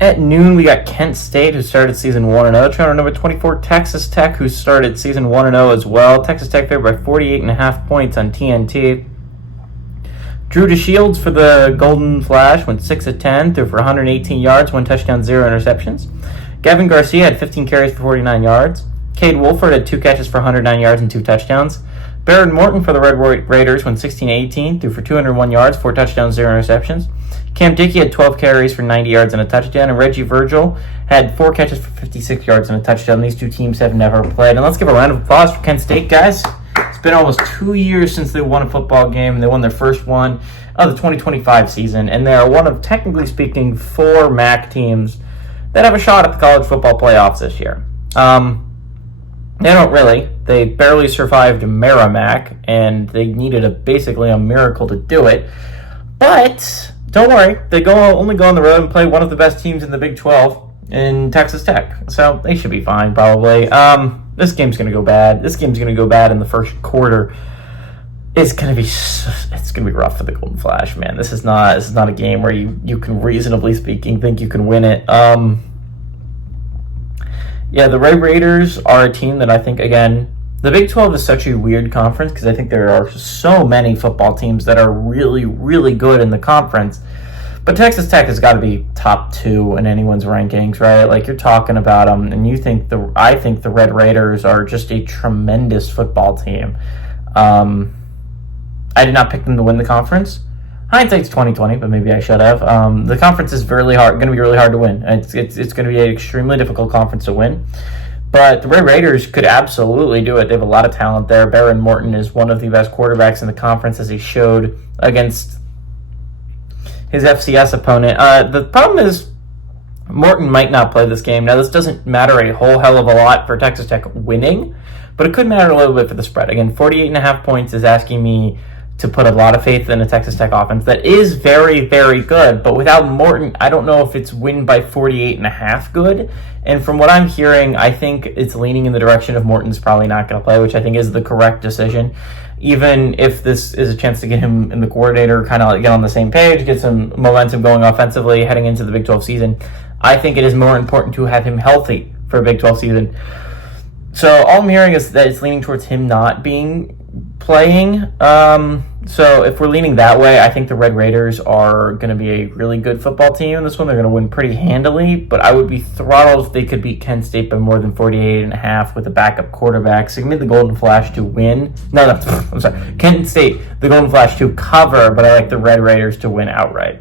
At noon, we got Kent State, who started season 1-0, trying number 24, Texas Tech, who started season 1-0 as well. Texas Tech favored by 48.5 points on TNT. Drew DeShields for the Golden Flash went 6 of 10, threw for 118 yards, 1 touchdown, 0 interceptions. Gavin Garcia had 15 carries for 49 yards. Cade Wolford had 2 catches for 109 yards and 2 touchdowns. Barron Morton for the Red Raiders went 16-18, threw for 201 yards, 4 touchdowns, 0 interceptions. Cam Dickey had 12 carries for 90 yards and a touchdown, and Reggie Virgil had 4 catches for 56 yards and a touchdown. These two teams have never played. And let's give a round of applause for Kent State, guys. It's been almost 2 years since they won a football game. They won their first one of the 2025 season, and they are one of, technically speaking, 4 MAC teams that have a shot at the college football playoffs this year. They don't really. They barely survived Merrimack, and they needed basically a miracle to do it. But don't worry, they only go on the road and play one of the best teams in the Big 12 in Texas Tech, so they should be fine probably. This game's going to go bad. This game's going to go bad in the first quarter. It's going to be rough for the Golden Flash, man. This is not a game where you can reasonably speaking think you can win it. Yeah, the Red Raiders are a team that I think, again, the Big 12 is such a weird conference because I think there are so many football teams that are really, really good in the conference. But Texas Tech has got to be top 2 in anyone's rankings, right? Like, you're talking about them, and I think the Red Raiders are just a tremendous football team. I did not pick them to win the conference. Hindsight's 20/20, but maybe I should have. The conference is going to be really hard to win. It's going to be an extremely difficult conference to win. But the Red Raiders could absolutely do it. They have a lot of talent there. Barron Morton is one of the best quarterbacks in the conference, as he showed against his FCS opponent. The problem is Morton might not play this game. Now, this doesn't matter a whole hell of a lot for Texas Tech winning, but it could matter a little bit for the spread. Again, 48.5 points is asking me to put a lot of faith in a Texas Tech offense that is very, very good. But without Morton, I don't know if it's win by 48.5 good. And from what I'm hearing, I think it's leaning in the direction of Morton's probably not going to play, which I think is the correct decision. Even if this is a chance to get him and the coordinator kind of get on the same page, get some momentum going offensively heading into the Big 12 season, I think it is more important to have him healthy for a Big 12 season. So all I'm hearing is that it's leaning towards him not playing. So if we're leaning that way, I think the Red Raiders are going to be a really good football team in this one. They're going to win pretty handily, but I would be throttled if they could beat Kent State by more than 48.5 with a backup quarterback. So give me the Golden Flash to win. No, I'm sorry. Kent State, the Golden Flash to cover, but I like the Red Raiders to win outright.